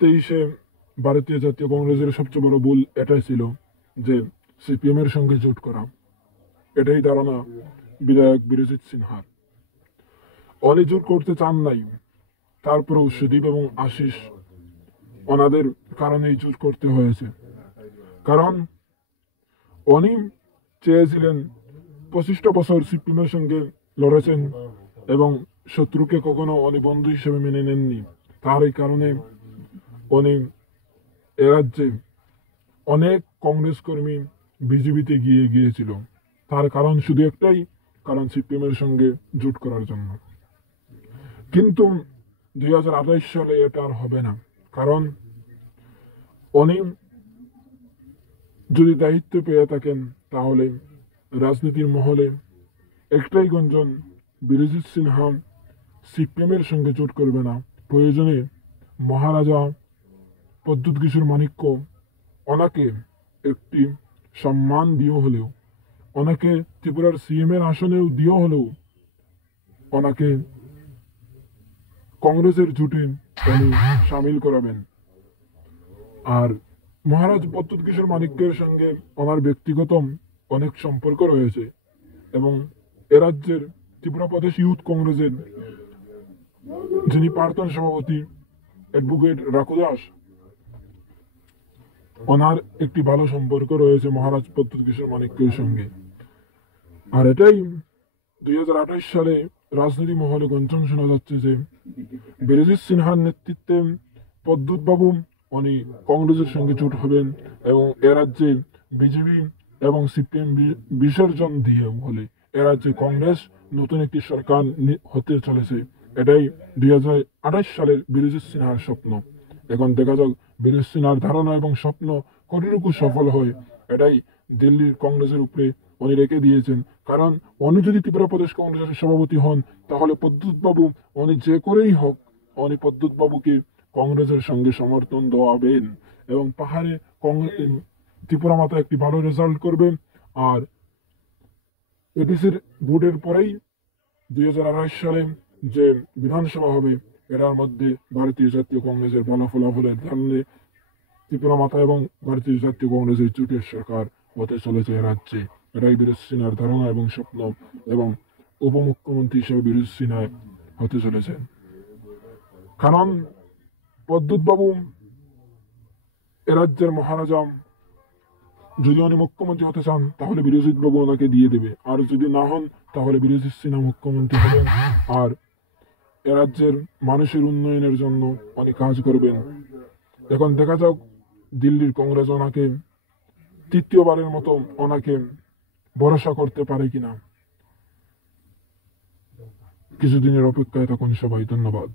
2023-এ ভারতীয় জাতীয় কংগ্রেসের সবচেয়ে বড় ভুল এটাই ছিল যে সিপিএম এর সঙ্গে জোট করা। এটাই ধারণা বিধায়ক বীরজিৎ সিনহার। অলি জোট করতে চান নাই, তারপরেও সুদীপ এবং আশিস ওনাদের কারণেই জোট করতে হয়েছে। কারণ উনি চেয়েছিলেন 25টা বছর সিপিএম এর সঙ্গে লড়েছেন এবং শত্রুকে কখনো উনি বন্ধু হিসেবে মেনে নেননি। তার এই কারণে উনি এ রাজ্যে অনেক কংগ্রেস কর্মী বিজেপিতে গিয়েছিল। তার কারণ শুধু একটাই, কারণ সিপিএম এর সঙ্গে জোট করার জন্য। কিন্তু 2028 সালে এটা আর হবে না। কারণ উনি যদি দায়িত্ব পেয়ে থাকেন তাহলে রাজনীতির মহলে একটাই গুঞ্জন, বীরজিৎ সিনহা সিপিএম এর সঙ্গে জোট করবে না। প্রয়োজনে মহারাজা প্রদ্যুৎ কিশোর মাণিক্য ওনাকে একটি সম্মান দিয়ে হলেও, ওনাকে ত্রিপুরার সিএম এর আসনেও দিয়ে হলেও ওনাকে কংগ্রেসের জোটে উনি সামিল করাবেন। আর মহারাজ প্রদ্যুৎ কিশোর মাণিক্যের সঙ্গে ওনার ব্যক্তিগত অনেক সম্পর্ক রয়েছে এবং এ রাজ্যের ত্রিপুরা প্রদেশ ইউথ কংগ্রেসের যিনি প্রাক্তন সভাপতি অ্যাডভোকেট রাখু দাস, ওনার একটি ভালো সম্পর্ক রয়েছে মহারাজ প্রদ্যুৎ কিশোর মাণিক্যের সঙ্গে। আর এটাই 2028 সালে রাজনীতি মহলে গুঞ্জন শোনা যাচ্ছে যে বীরজিৎ সিনহার নেতৃত্বে প্রদ্যুৎ বাবু উনি কংগ্রেসের সঙ্গে জোট হবেন এবং এ রাজ্যে বিজেপি এবং সিপিএম বিসর্জন দিয়ে বলে এ রাজ্যে কংগ্রেস নতুন একটি সরকার হতে চলেছে। এটাই 2028 সালের বীরজিৎ সিনহার স্বপ্ন। এখন দেখা যাক বীরজিৎ সিনহার ধারণা এবং স্বপ্ন কতটুকু সফল হয়। এটাই দিল্লির কংগ্রেসের উপরে উনি রেখে দিয়েছেন। কারণ উনি যদি ত্রিপুরা প্রদেশ কংগ্রেসের সভাপতি হন তাহলে প্রদ্যুৎ বাবু উনি যে করেই হোক উনি প্রদ্যুৎ বাবুকে কংগ্রেসের সঙ্গে সমর্থন দেওয়াবেন এবং পাহাড়ে ত্রিপুরা মাতা একটি ভালো রেজাল্ট করবে। আর এডিসির ভোটের পরেই 2028 সালে যে বিধানসভা হবে এটার মধ্যে ভারতীয় জাতীয় কংগ্রেসের ভালো ফলাফলের ধারণে ত্রিপুরা মাতা এবং ভারতীয় জাতীয় কংগ্রেসের জোটের সরকার হতে চলেছে রাজ্যে। এটাই বীরজিৎ সিনহার ধারণা এবং স্বপ্ন এবং উপমুখ্যমন্ত্রী হিসেবে বীরজিৎ সিনহা হতে চলেছেন। কারণ প্রদ্যুৎ বাবু এ রাজ্যের মহারাজা, যদি উনি মুখ্যমন্ত্রী হতে চান তাহলে বীরজিৎ বাবু ওনাকে দিয়ে দেবে, আর যদি না হন তাহলে বীরজিৎ সিনহা মুখ্যমন্ত্রী হবেন আর এ রাজ্যের মানুষের উন্নয়নের জন্য উনি কাজ করবেন। এখন দেখা যাক দিল্লির কংগ্রেস ওনাকে তৃতীয়বারের মতো ওনাকে ভরসা করতে পারে কিনা। কিছুদিনের অপেক্ষায় থাকুন সবাই। ধন্যবাদ।